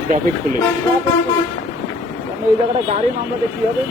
Traffic police এই জায়গাটা গাড়ি মামলা দেখি হবে?